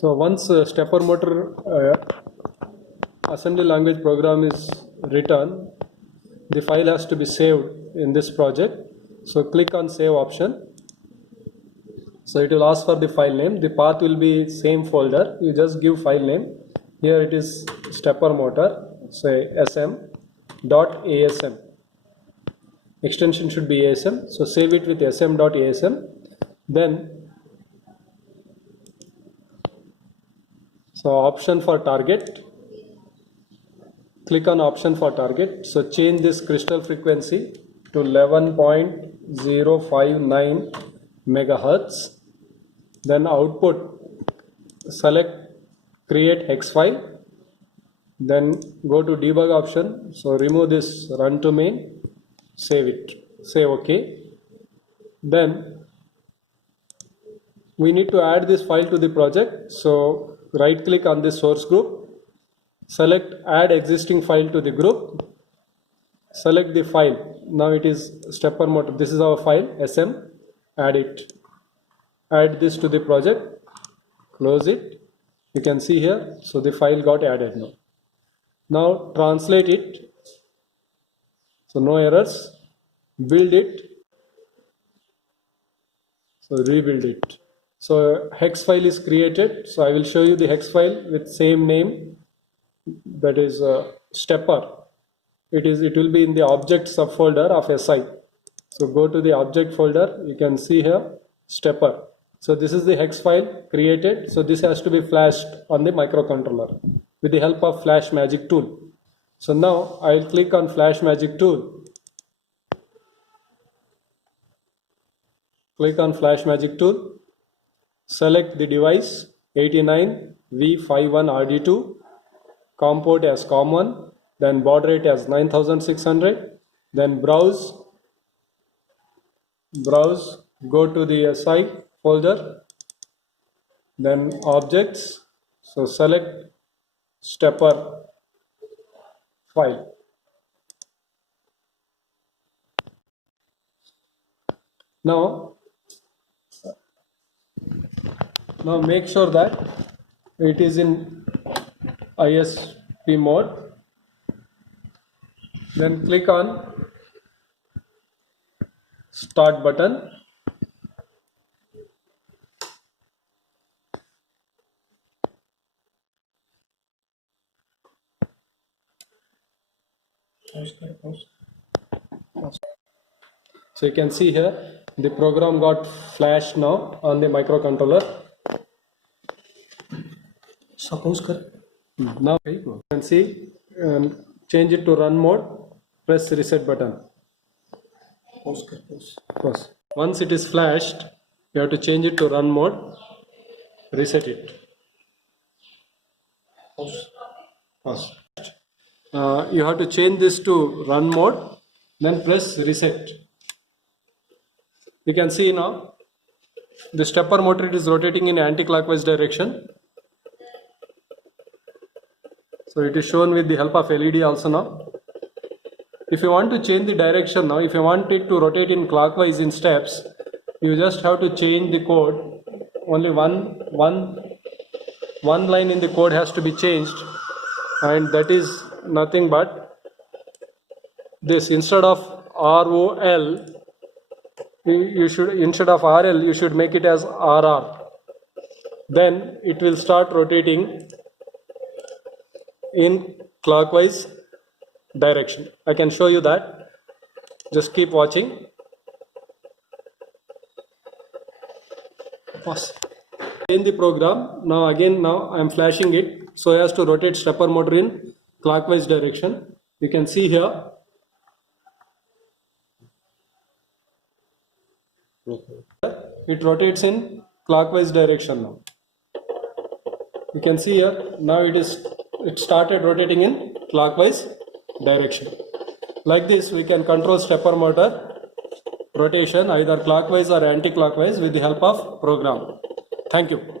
So once stepper motor assembly language program is written, the file has to be saved in this project. So click on save option. So it will ask for the file name. The path will be same folder. You just give file name. Here it is stepper motor, say sm.asm. Extension should be asm. So save it with sm.asm. Then so option for target. Click on option for target. So change this crystal frequency to 11.059 megahertz. Then output, select create hex file. Then go to debug option. So remove this run to main. Save it. Say OK. Then we need to add this file to the project. So right click on this source group. Select add existing file to the group. Select the file. Now it is stepper motor. This is our file sm. Add it. Add this to the project. Close it. You can see here. So the file got added now. Now translate it. So no errors. Build it. So rebuild it. So hex file is created. So I will show you the hex file with same name. That is stepper. It will be in the object subfolder of SI. So go to the object folder. You can see here stepper. So this is the hex file created. So this has to be flashed on the microcontroller with the help of Flash Magic tool. So now I will click on Flash Magic tool. Click on Flash Magic tool. Select the device 89V51RD2. COM port as COM1, then baud rate as 9600, then browse, go to the SI folder, then objects, so select stepper file. Now make sure that it is in ISP mode. Then click on start button. So you can see here the program got flashed now on the microcontroller. Suppose now you can see change it to run mode, press reset button. Pause. Once it is flashed, you have to change it to run mode, reset it. Pause. You have to change this to run mode, then press reset. You can see now the stepper motor is rotating in anti-clockwise direction. So it is shown with the help of LED also now. If you want to change the direction now, if you want it to rotate in clockwise in steps, you just have to change the code. Only one line in the code has to be changed, and that is nothing but this. Instead of ROL, instead of RL, you should make it as RR. Then it will start rotating in clockwise direction. I can show you that. Just keep watching. Pause. In the program, now I am flashing it so as to rotate stepper motor in clockwise direction. You can see here. It rotates in clockwise direction now. You can see here now it started rotating in clockwise direction. Like this we can control stepper motor rotation either clockwise or anti-clockwise with the help of program. Thank you.